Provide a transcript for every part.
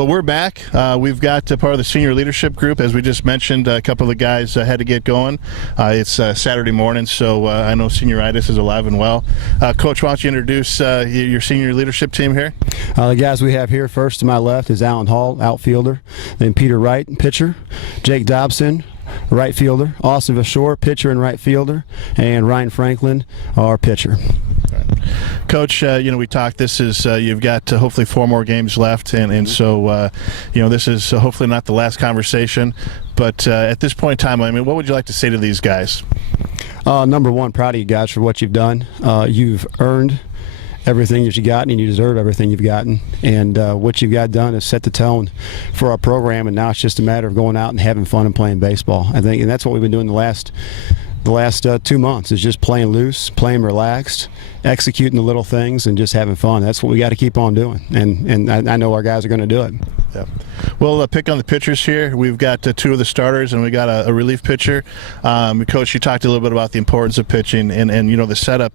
Well, we're back. We've got part of the senior leadership group. As we just mentioned, a couple of the guys had to get going. It's Saturday morning, so I know senioritis is alive and well. Coach, why don't you introduce your senior leadership team here? The guys we have here first to my left is Alan Hall, outfielder, then Peter Wright, pitcher, Jake Dobson, right fielder, Austin Vashore, pitcher and right fielder, and Ryan Franklin, our pitcher. Coach, we talked. This is you've got hopefully 4 more games left, and so this is hopefully not the last conversation. But at this point in time, I mean, what would you like to say to these guys? Number one, proud of you guys for what you've done. You've earned everything that you got, and you deserve everything you've gotten. And what you've got done is set the tone for our program, and now it's just a matter of going out and having fun and playing baseball. I think, and that's what we've been doing the last 2 months, is just playing loose, playing relaxed, executing the little things, and just having fun. That's what we got to keep on doing, and I know our guys are going to do it. Yeah. We'll pick on the pitchers here. We've got 2 of the starters, and we got a relief pitcher. Coach, you talked a little bit about the importance of pitching, and the setup.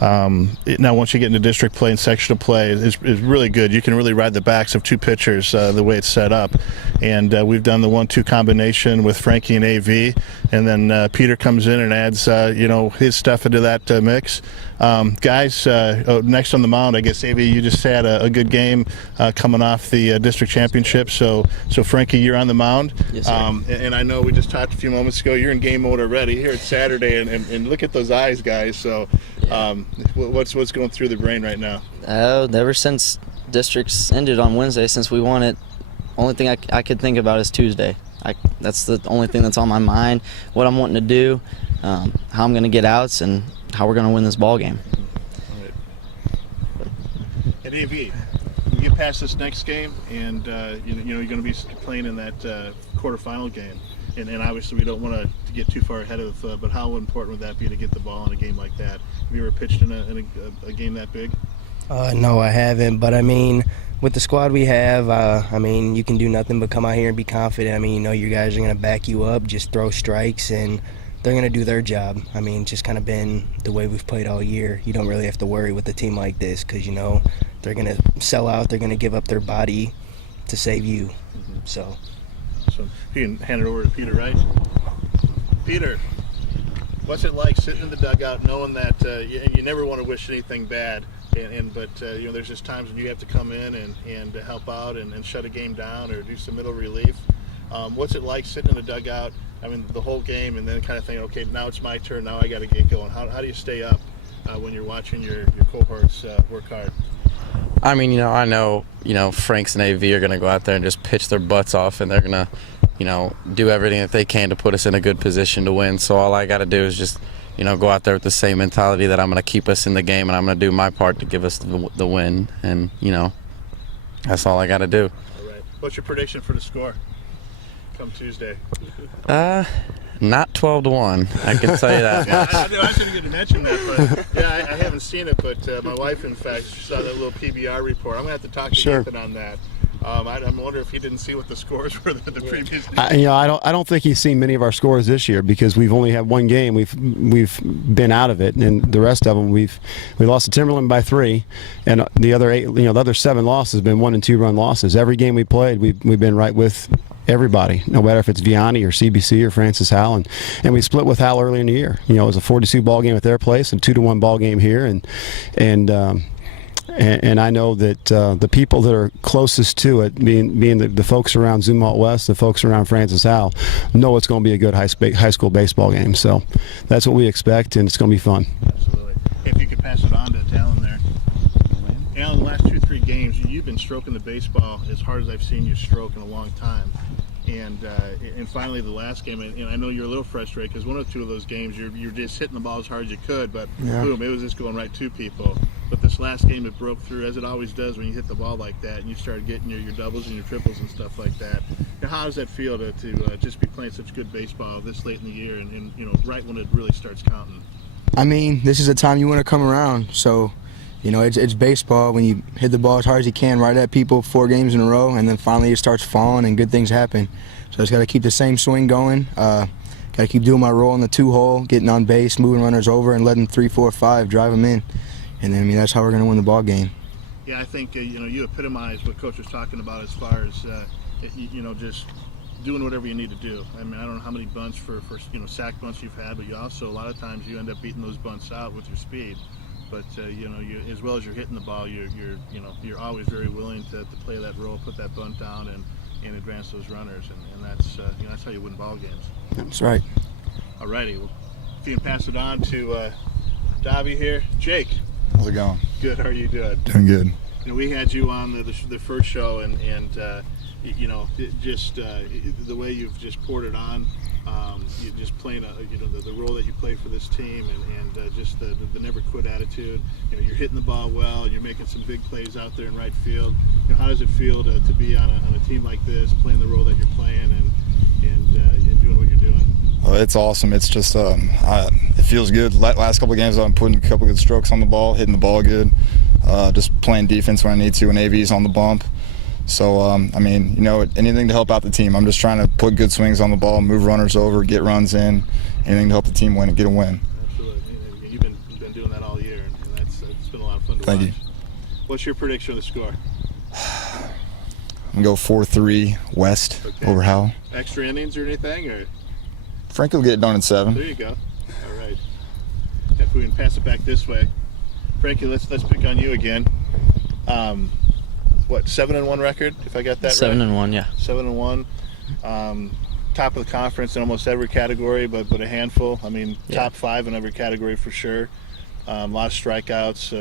Now, once you get into district play and sectional play, is really good. You can really ride the backs of 2 pitchers the way it's set up, and we've done the 1-2 combination with Frankie and AV, and then Peter comes in and adds his stuff into that mix. Guys, next on the mound, I guess, AV, you just had a good game coming off the district championship. So Frankie, you're on the mound. Yes, sir. And I know we just talked a few moments ago. You're in game mode already. Here it's Saturday, and look at those eyes, guys. So what's going through the brain right now? Ever since districts ended on Wednesday, since we won it, only thing I could think about is Tuesday. That's the only thing that's on my mind, what I'm wanting to do, how I'm going to get outs, and how we're going to win this ball game. All right. And AV, you get past this next game, and you're going to be playing in that quarterfinal game, and obviously we don't want to get too far ahead of. But how important would that be to get the ball in a game like that? Have you ever pitched in a game that big? No, I haven't. But I mean, with the squad we have, you can do nothing but come out here and be confident. I mean, your guys are going to back you up, just throw strikes, and they're going to do their job. I mean, it's just kind of been the way we've played all year. You don't really have to worry with a team like this because, they're going to sell out. They're going to give up their body to save you. Mm-hmm. So you can hand it over to Peter, right? Peter, what's it like sitting in the dugout knowing that you never want to wish anything bad, but there's just times when you have to come in and help out and shut a game down or do some middle relief. What's it like sitting in the dugout, the whole game, and then kind of thinking, okay, now it's my turn, now I got to get going? How do you stay up when you're watching your cohorts work hard? I know, Franks and AV are going to go out there and just pitch their butts off, and they're going to, do everything that they can to put us in a good position to win. So all I got to do is just, go out there with the same mentality that I'm going to keep us in the game, and I'm going to do my part to give us the win. And, that's all I got to do. All right. What's your prediction for the score come Tuesday? Not 12-1. I can tell you that much. I shouldn't get to mention that, but I haven't seen it. But my wife, in fact, saw that little PBR report. I'm gonna have to talk to Ethan on that. I'm wondering if he didn't see what the scores were the previous day. I don't think he's seen many of our scores this year because we've only had one game. We've been out of it, and the rest of them we lost to Timberland by 3, and the other 8, the other 7 losses have been 1- and 2-run losses. Every game we played, we've been right with everybody, no matter if it's Vianney or CBC or Francis Howell, and we split with Howell early in the year. It was a 42 ball game at their place and 2-1 ball game here, and I know that the people that are closest to it, being the folks around Zumwalt West, the folks around Francis Howell, know it's going to be a good high school baseball game. So that's what we expect, and it's going to be fun. Absolutely. If you could pass it on to Alan there. Alan, the last 2-3 games, you've been stroking the baseball as hard as I've seen you stroke in a long time. And finally the last game, and I know you're a little frustrated because 1 or 2 of those games you're just hitting the ball as hard as you could, but boom, it was just going right to people. But this last game, it broke through, as it always does when you hit the ball like that, and you started getting your doubles and your triples and stuff like that. Now, how does that feel to just be playing such good baseball this late in the year and right when it really starts counting? This is a time you want to come around, so it's baseball. When you hit the ball as hard as you can right at people 4 games in a row, and then finally it starts falling and good things happen. So I just got to keep the same swing going. Got to keep doing my role in the 2-hole, getting on base, moving runners over, and letting 3, 4, 5 drive them in. And then that's how we're going to win the ball game. Yeah, I think you epitomize what Coach was talking about as far as just doing whatever you need to do. I mean, I don't know how many bunts for sack bunts you've had, but you also a lot of times you end up beating those bunts out with your speed. But you as well as you're hitting the ball, you're always very willing to play that role, put that bunt down, and advance those runners, and that's how you win ball games. That's right. All righty, well, if you can pass it on to Dobby here, Jake. How's it going? Good. How are you doing? Doing good. We had you on the first show, and the way you've just poured it on, you just playing the role that you play for this team, and just the never quit attitude. You're hitting the ball well, and you're making some big plays out there in right field. How does it feel to be on a team like this, playing the role that you're playing, and doing what you're doing? It's awesome. It's just it feels good. Last couple of games, I'm putting a couple good strokes on the ball, hitting the ball good, just playing defense when I need to, and AV's on the bump. So, anything to help out the team. I'm just trying to put good swings on the ball, move runners over, get runs in, anything to help the team win and get a win. Absolutely. You've been doing that all year, and it's been a lot of fun to watch. Thank you. What's your prediction of the score? I'm going to go 4-3 West over Howell. Extra innings or anything? Or Frankie will get it done in 7. There you go. All right. If we can pass it back this way. Frankie, let's pick on you again. 7-1 record, if I got that right? 7-1, yeah. 7-1. Top of the conference in almost every category, but a handful. I mean, top 5 in every category for sure. A lot of strikeouts,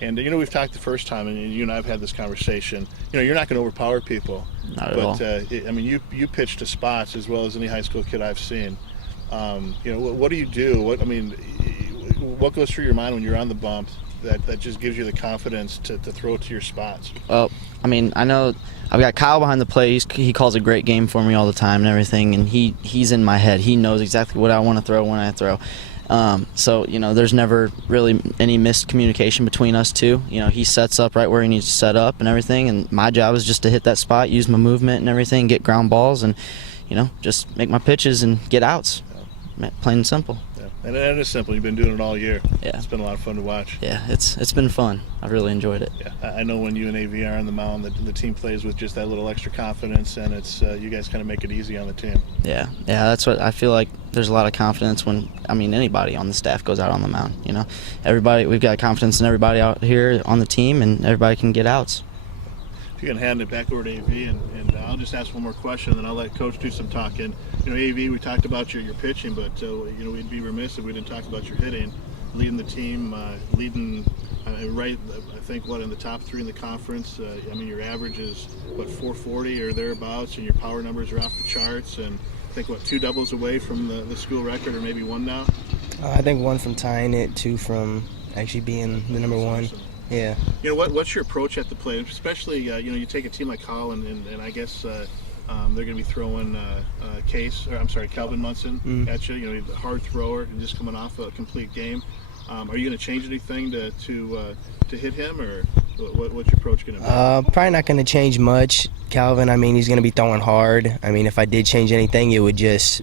And we've talked the first time, and you and I have had this conversation. You're not going to overpower people. Not at all. But you pitch to spots as well as any high school kid I've seen. What do you do? What goes through your mind when you're on the bump that just gives you the confidence to throw to your spots? Well, I know I've got Kyle behind the plate. He calls a great game for me all the time and everything, and he's in my head. He knows exactly what I want to throw when I throw. So there's never really any miscommunication between us two. He sets up right where he needs to set up and everything, and my job is just to hit that spot, use my movement and everything, get ground balls, and just make my pitches and get outs. Plain and simple. Yeah. And it is simple. You've been doing it all year. Yeah. It's been a lot of fun to watch. Yeah, it's been fun. I've really enjoyed it. Yeah. I know when you and AV are on the mound, the team plays with just that little extra confidence, and it's you guys kind of make it easy on the team. Yeah, that's what I feel like. There's a lot of confidence when anybody on the staff goes out on the mound. Everybody, we've got confidence in everybody out here on the team, and everybody can get outs. If you can hand it back over to AV, and I'll just ask one more question, and then I'll let Coach do some talking. AV, we talked about your pitching, but we'd be remiss if we didn't talk about your hitting, leading the team, right. I think in the top 3 in the conference. Your average is 440 or thereabouts, and your power numbers are off the charts. And I think 2 doubles away from the school record, or maybe 1 now. I think 1 from tying it, 2 from actually being the number 1. Awesome. Yeah. What's your approach at the plate, especially you take a team like Holland, and I guess they're going to be throwing Calvin Munson at you. The hard thrower and just coming off a complete game. Are you going to change anything to hit him, or what's your approach going to be? Probably not going to change much. Calvin, he's going to be throwing hard. If I did change anything, it would just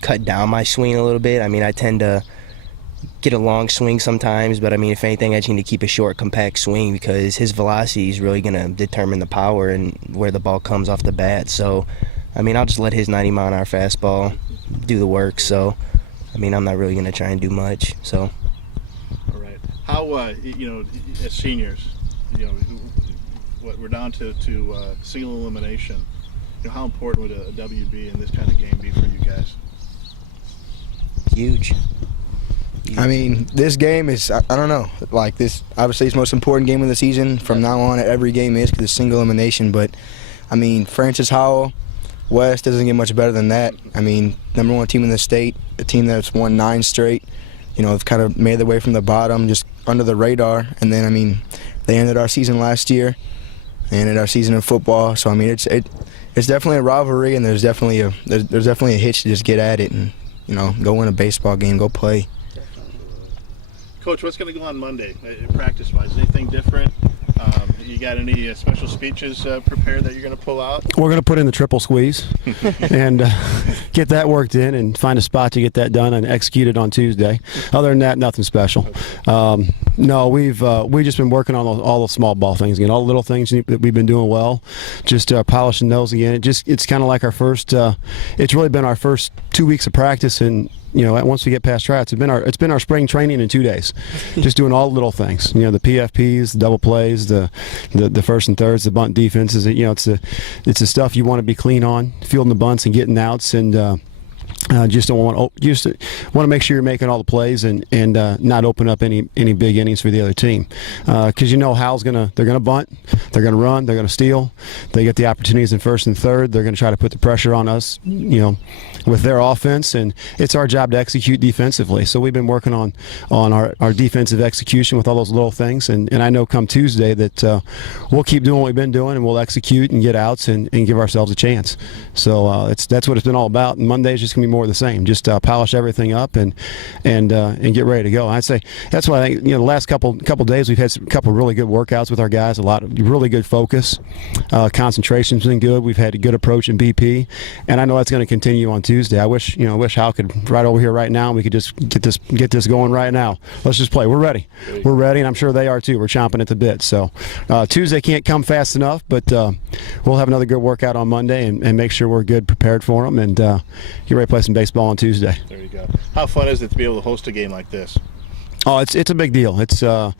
cut down my swing a little bit. I tend to get a long swing sometimes, but if anything, I just need to keep a short, compact swing, because his velocity is really going to determine the power and where the ball comes off the bat. So, I'll just let his 90-mile-an-hour fastball do the work. So, I'm not really going to try and do much. So. All right. How as seniors, we're down to single elimination. How important would a W be in this kind of game be for you guys? Huge. This game is, I don't know, this, obviously it's the most important game of the season. From now on, every game is, because it's single elimination. But, Francis Howell, West doesn't get much better than that. Number 1 team in the state, a team that's won 9 straight. Have kind of made their way from the bottom, just under the radar. And then, they ended our season last year. They ended our season in football. So, it's definitely a rivalry, and there's definitely a hitch to just get at it and, go win a baseball game, go play. Coach, what's going to go on Monday, practice-wise? Anything different? You got any special speeches prepared that you're going to pull out? We're going to put in the triple squeeze and get that worked in and find a spot to get that done and execute it on Tuesday. Other than that, nothing special. No, we've just been working on all the small ball things again, all the little things that we've been doing well, just polishing those again. It's kind of like our first. It's really been our first 2 weeks of practice, and once we get past tryouts, it's been our spring training in 2 days, just doing all the little things. The PFPs, the double plays, the first and thirds, the bunt defenses. It's the stuff you want to be clean on, fielding the bunts and getting outs, and just want to make sure you're making all the plays and not open up any big innings for the other team, because they're gonna bunt, they're gonna run, they're gonna steal. They get the opportunities in first and third. They're gonna try to put the pressure on us, with their offense, and it's our job to execute defensively. So we've been working on our defensive execution with all those little things, and I know come Tuesday that we'll keep doing what we've been doing, and we'll execute and get outs and give ourselves a chance. So that's what it's been all about. And Monday's just gonna be more of the same. Just polish everything up and get ready to go. I'd say that's why I think the last couple days we've had a couple really good workouts with our guys. A lot of really good focus, concentration's been good. We've had a good approach in BP, and I know that's going to continue on Tuesday. I wish Hal could right over here right now. And we could just get this going right now. Let's just play. We're ready. We're ready, and I'm sure they are too. We're chomping at the bit. So Tuesday can't come fast enough, but we'll have another good workout on Monday and make sure we're good prepared for them and get ready to play some baseball on Tuesday. There you go. How fun is it to be able to host a game like this? Oh, it's a big deal. It's a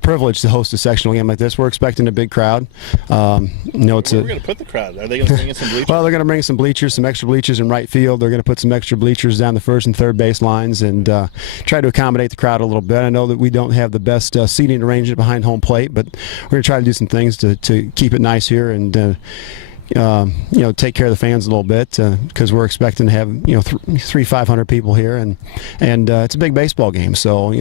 privilege to host a sectional game like this. We're expecting a big crowd. Where are we going to put the crowd? Are they going to bring in some bleachers? Well, they're going to bring some bleachers, some extra bleachers in right field. They're going to put some extra bleachers down the first and third base lines and try to accommodate the crowd a little bit. I know that we don't have the best seating arrangement behind home plate, but we're going to try to do some things to keep it nice here and take care of the fans a little bit because we're expecting to have 300-500 people here and it's a big baseball game. So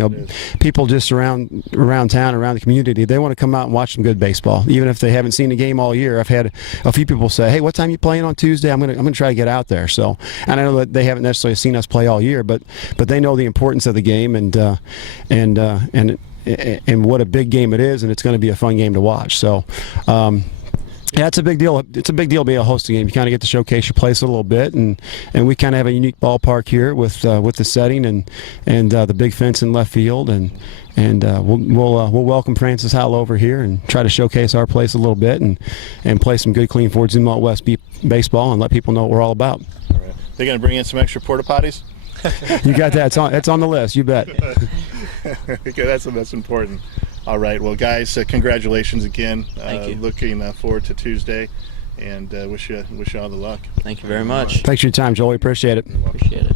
people just around town, around the community, they want to come out and watch some good baseball, even if they haven't seen the game all year. I've had a few people say, "Hey, what time are you playing on Tuesday? I'm gonna try to get out there." So, and I know that they haven't necessarily seen us play all year, but they know the importance of the game and what a big game it is, and it's going to be a fun game to watch. So. Yeah, it's a big deal. It's a big deal to be a hosting game. You kind of get to showcase your place a little bit, and we kind of have a unique ballpark here with the setting and the big fence in left field, and we'll welcome Francis Howell over here and try to showcase our place a little bit and play some good, clean Fort Zumwalt West baseball and let people know what we're all about. All right. They're going to bring in some extra porta potties. You got that? It's on the list. You bet. Okay, that's important. All right, well, guys, congratulations again. Thank you. Looking forward to Tuesday, and wish you all the luck. Thank you very much. Thanks for your time, Joel. We appreciate it. Appreciate it.